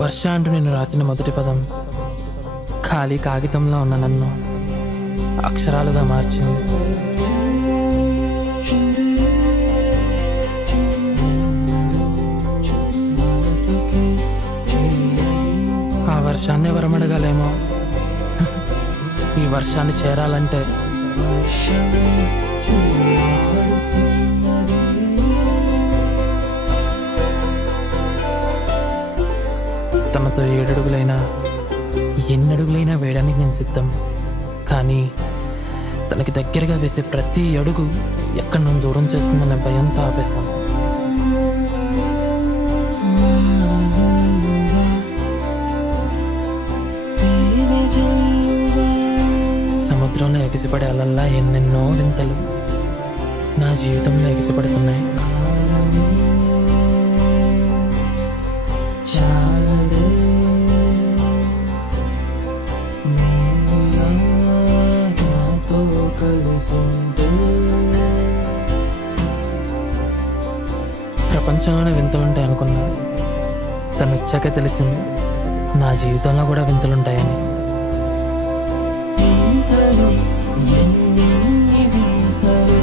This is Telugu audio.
వర్ష అంటూ నేను రాసిన మొదటి పదం ఖాళీ కాగితంలో ఉన్న నన్ను అక్షరాలుగా మార్చింది. ఆ వర్షాన్ని వరమడగలేమో, ఈ వర్షాన్ని చేరాలంటే తనతో 7 అడుగులైనా ఎన్ని అడుగులైనా వేయడానికి నేను సిద్ధం. కానీ తనకి దగ్గరగా వేసే ప్రతి అడుగు ఎక్కడి నుండి దూరం చేస్తుందనే భయంతో ఆపేశాను. సముద్రంలో ఎగిసిపడే అలల్లా ఎన్నెన్నో వింతలు నా జీవితంలో ఎగిసిపడుతున్నాయి. ప్రపంచంలోనే వింతలు ఉంటాయి అనుకున్నా, తను వచ్చాక తెలిసింది నా జీవితంలో కూడా వింతలుంటాయని. ఎన్ని వింతలు